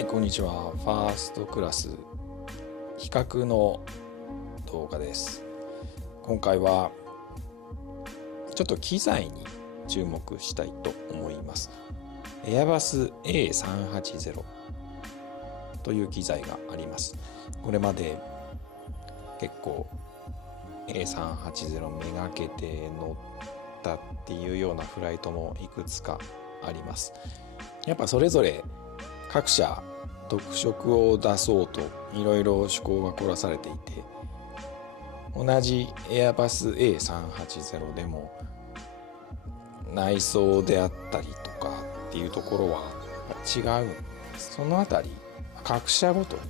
はい、こんにちは。ファーストクラス比較の動画です。今回はちょっと機材に注目したいと思います。Airbus A380 という機材があります。これまで結構 A380 めがけて乗ったっていうようなフライトもいくつかあります。やっぱそれぞれ各社特色を出そうといろいろ趣向が凝らされていて、同じ Airbus A380 でも内装であったりとかっていうところは違うんです。そのあたり各社ごとに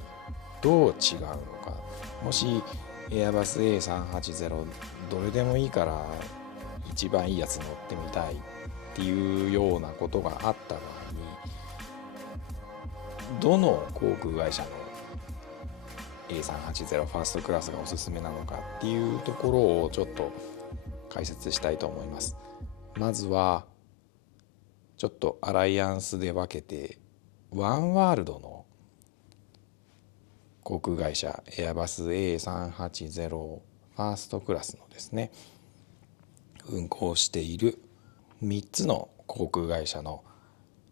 どう違うのか、もし Airbus A380 どれでもいいから一番いいやつ乗ってみたいっていうようなことがあった場合に、どの航空会社の A380 ファーストクラスがおすすめなのかっていうところをちょっと解説したいと思います。まずはちょっとアライアンスで分けてワンワールドの航空会社 Airbus A380 ファーストクラスのですね運航している3つの航空会社の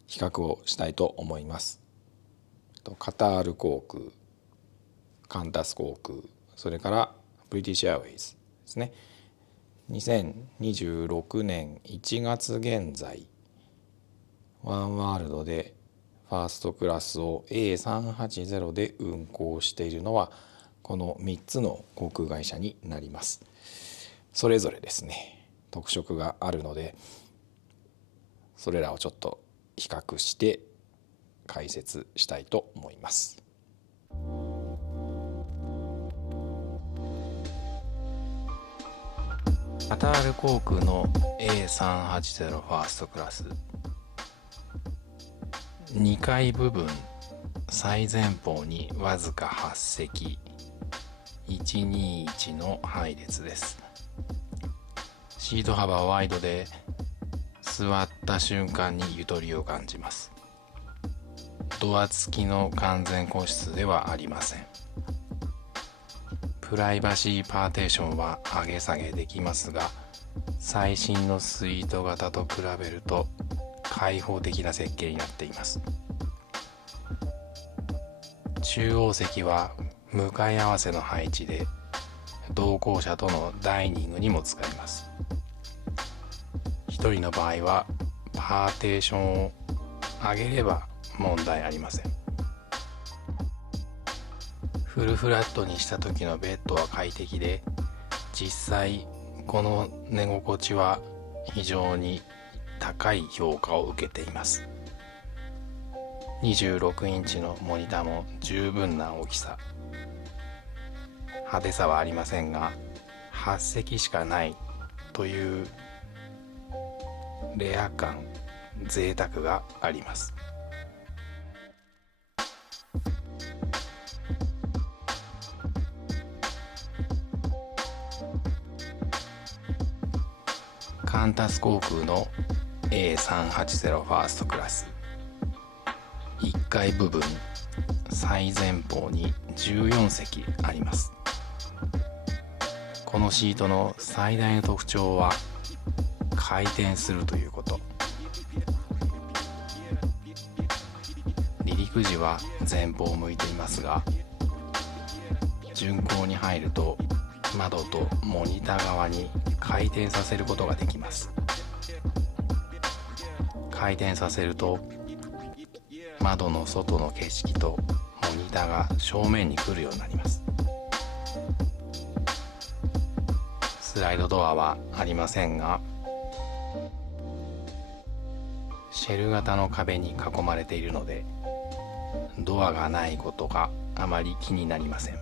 比較をしたいと思います。カタール航空、カンタス航空、それからブリティッシュエアウェイズですね。2026年1月現在ワンワールドでファーストクラスを A380 で運航しているのはこの3つの航空会社になります。それぞれですね特色があるので、それらをちょっと比較して解説したいと思います。カタール航空の A380 ファーストクラス、2階部分最前方にわずか8席121の配列です。シート幅はワイドで座った瞬間にゆとりを感じます。ドア付きの完全個室ではありません。プライバシーパーテーションは上げ下げできますが、最新のスイート型と比べると開放的な設計になっています。中央席は向かい合わせの配置で同行者とのダイニングにも使えます。一人の場合はパーテーションを上げれば問題ありません。フルフラットにした時のベッドは快適で、実際この寝心地は非常に高い評価を受けています。26インチのモニターも十分な大きさ、派手さはありませんが8席しかないというレア感、贅沢があります。カンタス航空の A380 ファーストクラス、1階部分最前方に14席あります。このシートの最大の特徴は回転するということ。離陸時は前方を向いていますが、巡航に入ると窓とモニター側に回転させることができます。回転させると窓の外の景色とモニターが正面に来るようになります。スライドドアはありませんが、シェル型の壁に囲まれているのでドアがないことがあまり気になりません。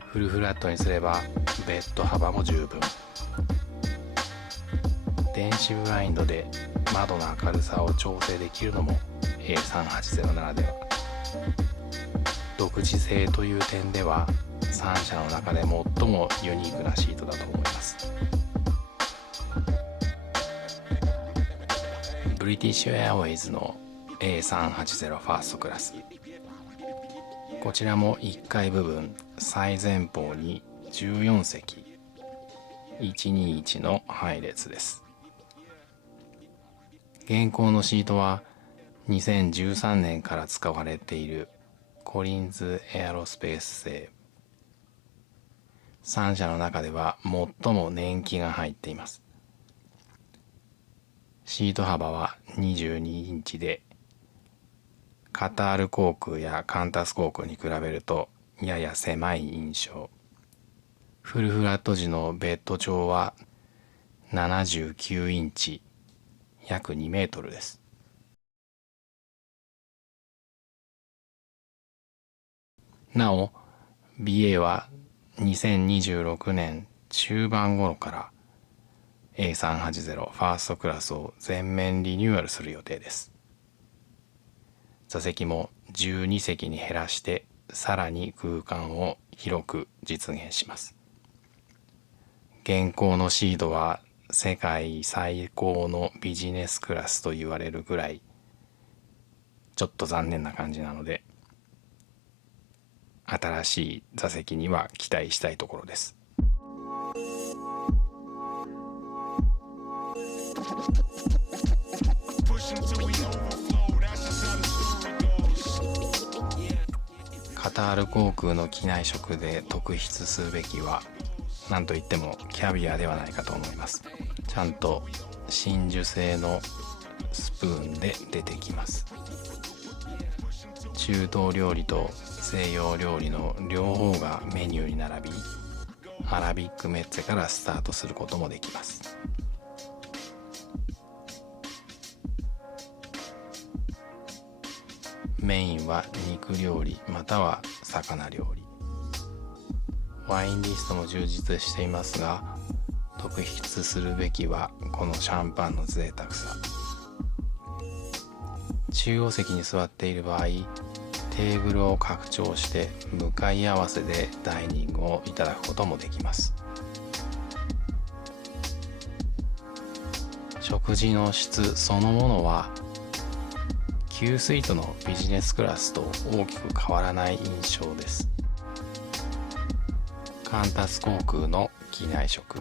フルフラットにすればベッド幅も十分。電子ブラインドで窓の明るさを調整できるのも A380 ならでは。独自性という点では3社の中で最もユニークなシートだと思います。ブリティッシュエアウェイズの A380 ファーストクラス。こちらも1階部分最前方に14席121の配列です。現行のシートは2013年から使われているコリンズエアロスペース製。3社の中では最も年季が入っています。シート幅は22インチで、カタール航空やカンタス航空に比べるとやや狭い印象。フルフラット時のベッド長は79インチ、約2メートルです。なお、BA は2026年中盤頃から A380 ファーストクラスを全面リニューアルする予定です。座席も12席に減らしてさらに空間を広く実現します。現行のシートは世界最高のビジネスクラスと言われるぐらいちょっと残念な感じなので、新しい座席には期待したいところです。カタール航空の機内食で特筆するべきは何といってもキャビアではないかと思います。ちゃんと真珠製のスプーンで出てきます。中東料理と西洋料理の両方がメニューに並び、アラビックメッツェからスタートすることもできます。メインは肉料理または魚料理。ワインリストも充実していますが、特筆するべきはこのシャンパンの贅沢さ。中央席に座っている場合、テーブルを拡張して向かい合わせでダイニングをいただくこともできます。食事の質そのものはQスイートのビジネスクラスと大きく変わらない印象です。カンタス航空の機内食、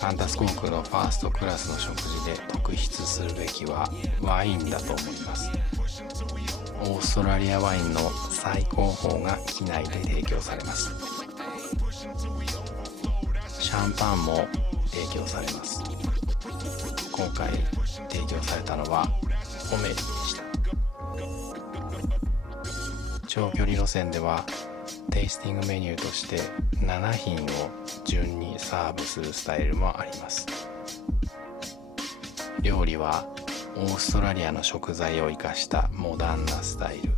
カンタス航空のファーストクラスの食事で特筆するべきはワインだと思います。オーストラリアワインの最高峰が機内で提供されます。シャンパンも提供されます。今回提供されたのはオメリでした。長距離路線ではテイスティングメニューとして7品を順にサーブするスタイルもあります。料理はオーストラリアの食材を生かしたモダンなスタイル。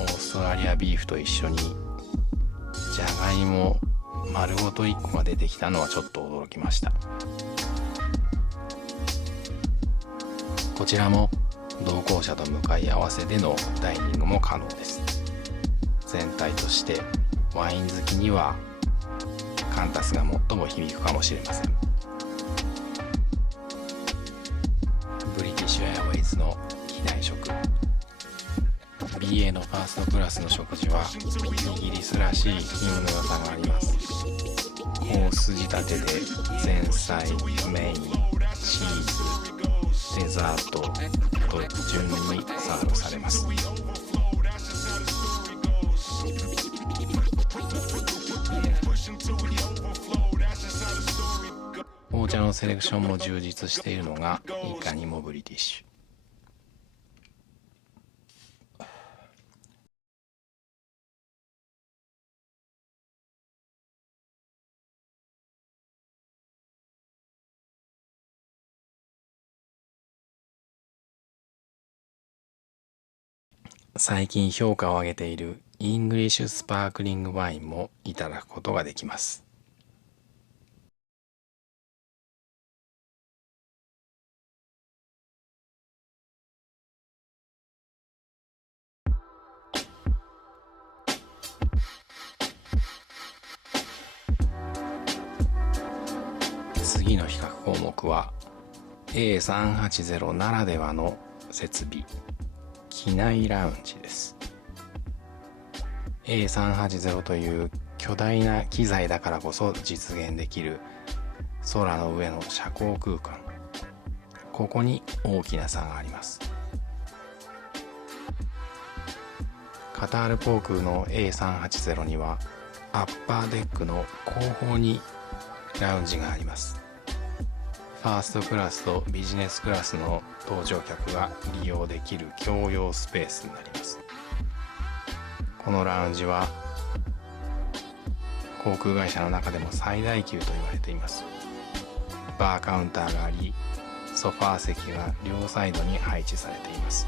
オーストラリアビーフと一緒にじゃがいも丸ごと1個が出てきたのはちょっと驚きました。こちらも同行者と向かい合わせでのダイニングも可能です。全体としてワイン好きにはカンタスが最も響くかもしれません。ブリティッシュエアウェイズの機内食、 BA のファーストクラスの食事はイギリスらしい品の良さがあります。コース仕立てで前菜、メイン、チーズ、デザートと順にサーブされます。紅茶のセレクションも充実しているのがいかにもブリティッシュ。最近評価を上げているイングリッシュスパークリングワインもいただくことができます。次の比較項目は A380 ならではの設備、機内ラウンジです。 A380 という巨大な機材だからこそ実現できる空の上の遮光空間、ここに大きな差があります。カタール航空の A380 にはアッパーデックの後方にラウンジがあります。ファーストクラスとビジネスクラスの搭乗客が利用できる共用スペースになります。このラウンジは航空会社の中でも最大級と言われています。バーカウンターがあり、ソファー席が両サイドに配置されています。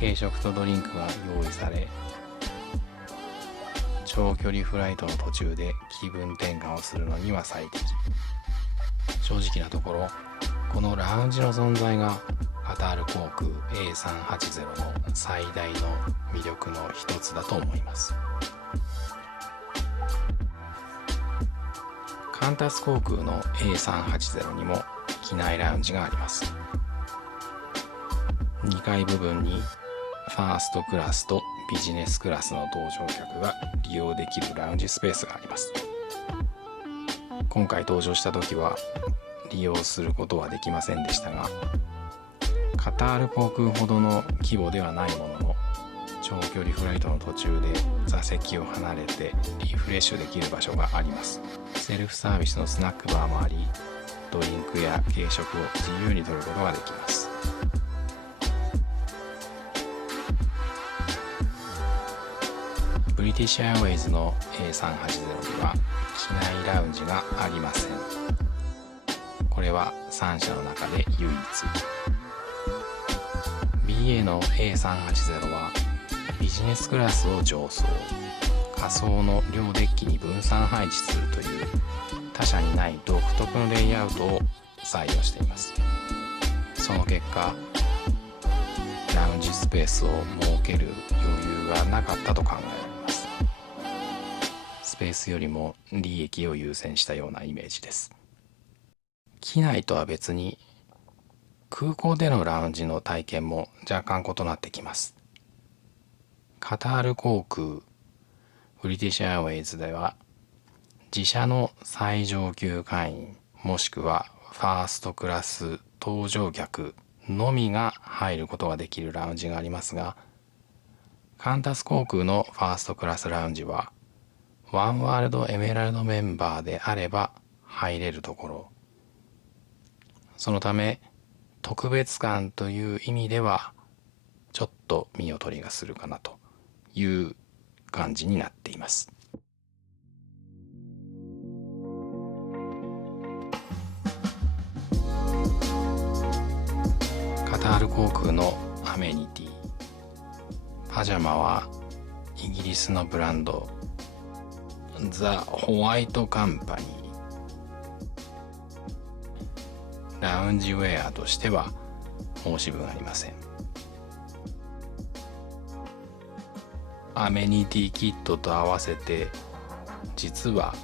軽食とドリンクが用意され、長距離フライトの途中で気分転換をするのには最適。正直なところ、このラウンジの存在がカタール航空 A380 の最大の魅力の一つだと思います。カンタス航空の A380 にも機内ラウンジがあります。2階部分にファーストクラスとビジネスクラスの搭乗客が利用できるラウンジスペースがあります。今回搭乗した時は利用することはできませんでしたが、カタール航空ほどの規模ではないものの、長距離フライトの途中で座席を離れてリフレッシュできる場所があります。セルフサービスのスナックバーもあり、ドリンクや軽食を自由に取ることができます。ブリティッシュエアウェイズの A380 には機内ラウンジがありません。これは3社の中で唯一。 BA の A380 はビジネスクラスを上層、下層の両デッキに分散配置するという他社にない独特のレイアウトを採用しています。その結果、ラウンジスペースを設ける余裕がなかったと考えられます。スペースよりも利益を優先したようなイメージです。機内とは別に空港でのラウンジの体験も若干異なってきます。カタール航空、ブリティッシュエアウェイズでは自社の最上級会員もしくはファーストクラス搭乗客のみが入ることができるラウンジがありますが、カンタス航空のファーストクラスラウンジはワンワールドエメラルドメンバーであれば入れるところ、そのため特別感という意味ではちょっと見劣りがするかなという感じになっています。カタール航空のアメニティ、パジャマはイギリスのブランドザ・ホワイトカンパニー。ラウンジウェアとしては申し分ありません。アメニティキットと合わせて実は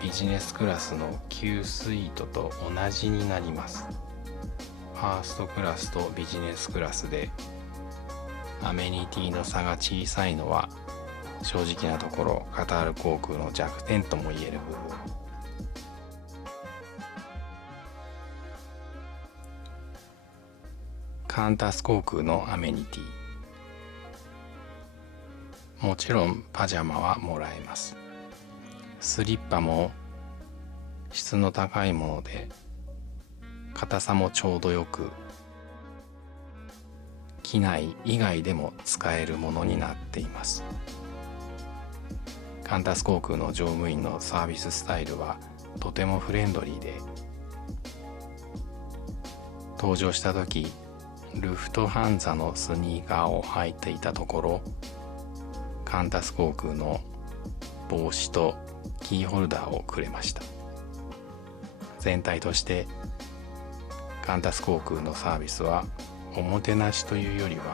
ビジネスクラスのQスイートと同じになります。ファーストクラスとビジネスクラスでアメニティの差が小さいのは正直なところカタール航空の弱点とも言える部分。カンタス航空のアメニティ、もちろんパジャマはもらえます。スリッパも質の高いもので硬さもちょうどよく、機内以外でも使えるものになっています。カンタス航空の乗務員のサービススタイルはとてもフレンドリーで、搭乗した時ルフトハンザのスニーカーを履いていたところ、カンタス航空の帽子とキーホルダーをくれました。全体としてカンタス航空のサービスはおもてなしというよりは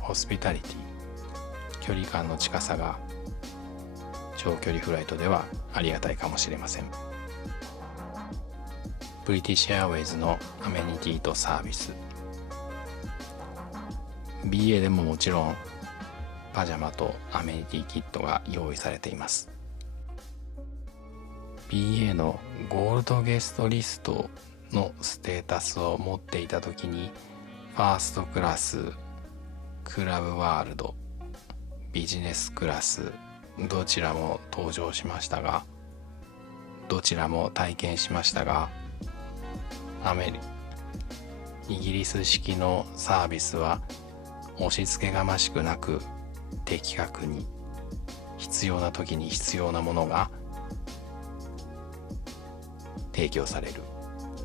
ホスピタリティ、距離感の近さが長距離フライトではありがたいかもしれません。ブリティッシュエアウェイズのアメニティとサービス。 BA でももちろんパジャマとアメニティキットが用意されています。 BA のゴールドゲストリストのステータスを持っていた時に、ファーストクラス、クラブワールド、ビジネスクラス、どちらも登場しましたが、どちらも体験しましたが、イギリス式のサービスは押し付けがましくなく、的確に必要な時に必要なものが提供される、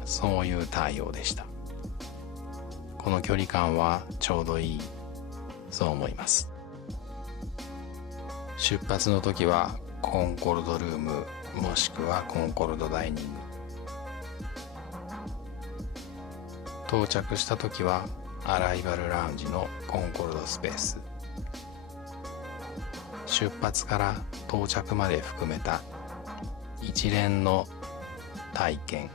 そういう対応でした。この距離感はちょうどいい、そう思います。出発の時はコンコルドルームもしくはコンコルドダイニング、到着した時はアライバルラウンジのコンコルドスペース、出発から到着まで含めた一連の体験、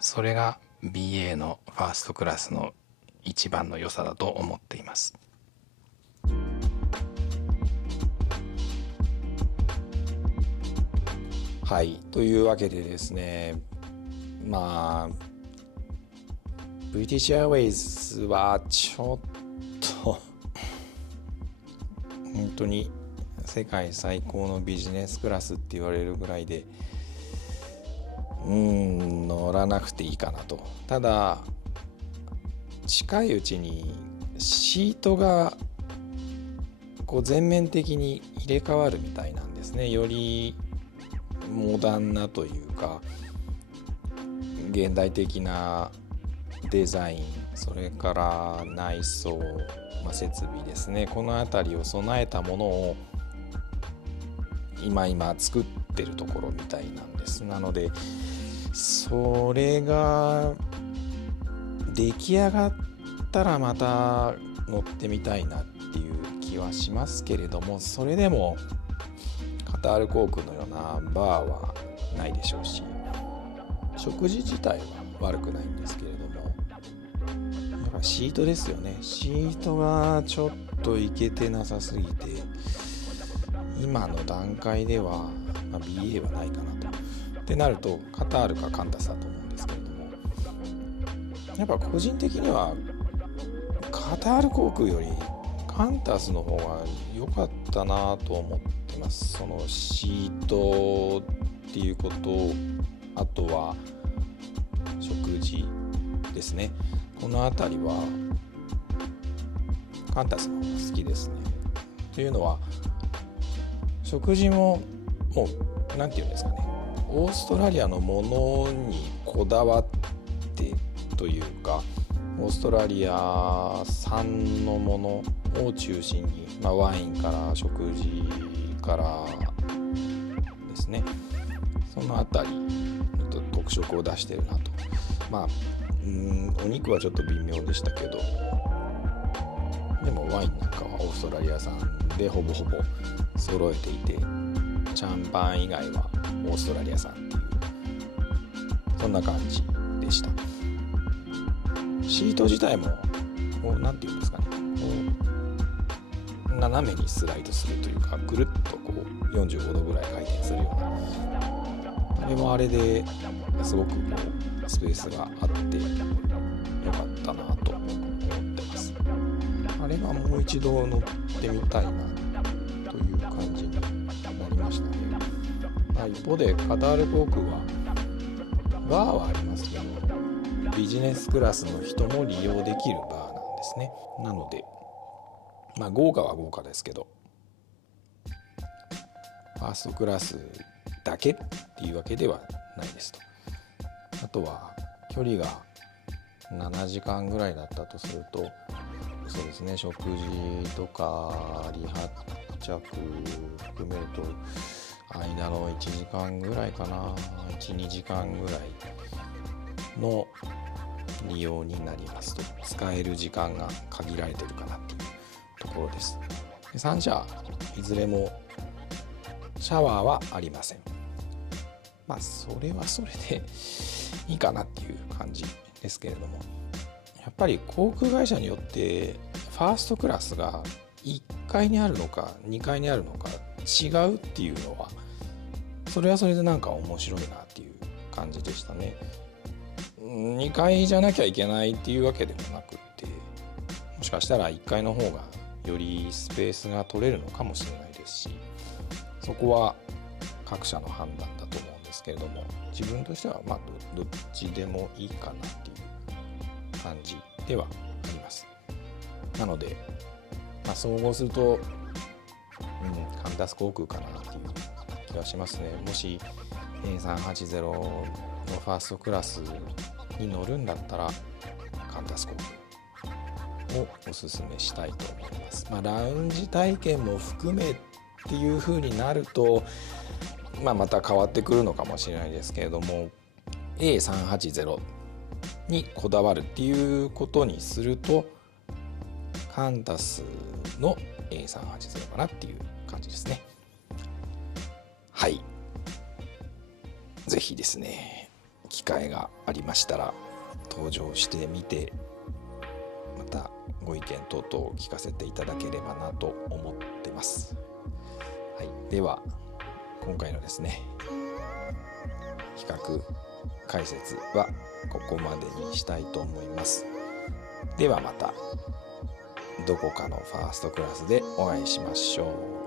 それが BA のファーストクラスの一番の良さだと思っています。はい、というわけでですね、ブリティッシュエアウェイズはちょっと本当に世界最高のビジネスクラスって言われるぐらいで、乗らなくていいかなと。ただ近いうちにシートがこう全面的に入れ替わるみたいなんですね。よりモダンなというか現代的なデザイン、それから内装、設備ですね、この辺りを備えたものを今作ってるところみたいなんです。なのでそれが出来上がったらまた乗ってみたいなっていう気はしますけれども、それでもカタール航空のようなバーはないでしょうし、食事自体は悪くないんですけれども、やっぱシートですよね。シートがちょっといけてなさすぎて、今の段階では、BA はないかなと。ってなるとカタールかカンタスだと思うんですけれども、やっぱ個人的にはカタール航空よりカンタスの方が良かったなと思ってます。そのシートっていうこと、あとは食事ですね。この辺りはカンタスの方が好きですね。というのは食事ももうなんていうんですかね、オーストラリアのものにこだわってというか、オーストラリア産のものを中心に、ワインから食事からですね、そのあたり特色を出してるなと。お肉はちょっと微妙でしたけど、でもワインなんかはオーストラリア産でほぼほぼ揃えていて、シャンパン以外はオーストラリア産っていう、そんな感じでした。シート自体もこうなんていうんですかね、こう斜めにスライドするというか、ぐるっとこう45度ぐらい回転するような、あれもあれですごくこうスペースがあってよかったなと思ってます。あれはもう一度乗ってみたいなという感じになりましたね。一方でカタール航空はバーはありますけど、ビジネスクラスの人も利用できるバーなんですね。なので豪華は豪華ですけど、ファーストクラスだけっていうわけではないですと。あとは距離が7時間ぐらいだったとすると、そうですね、食事とか離発着含めると間の1時間ぐらいかな、 1,2 時間ぐらいの利用になりますと。使える時間が限られてるかなっていうところです。3社いずれもシャワーはありません。それはそれでいいかなっていう感じですけれども、やっぱり航空会社によってファーストクラスが1階にあるのか2階にあるのか違うっていうのは、それはそれでなんか面白いなっていう感じでしたね。2階じゃなきゃいけないっていうわけでもなくって、もしかしたら1階の方がよりスペースが取れるのかもしれないですし、そこは各社の判断だと思うんですけれども、自分としてはまあ どっちでもいいかなっていう感じではあります。なので、総合すると、カンダス航空かなっていう気はしますね。もし A380 のファーストクラスに乗るんだったらカンダス航空をおすすめしたいと思います。ラウンジ体験も含めっていう風になると、また変わってくるのかもしれないですけれども、 A380 にこだわるっていうことにするとカンダスの A380 かなっていう感じですね。はい、ぜひですね、機会がありましたら登場してみて、またご意見等々を聞かせていただければなと思ってます。はい、では今回のですね、比較解説はここまでにしたいと思います。ではまたどこかのファーストクラスでお会いしましょう。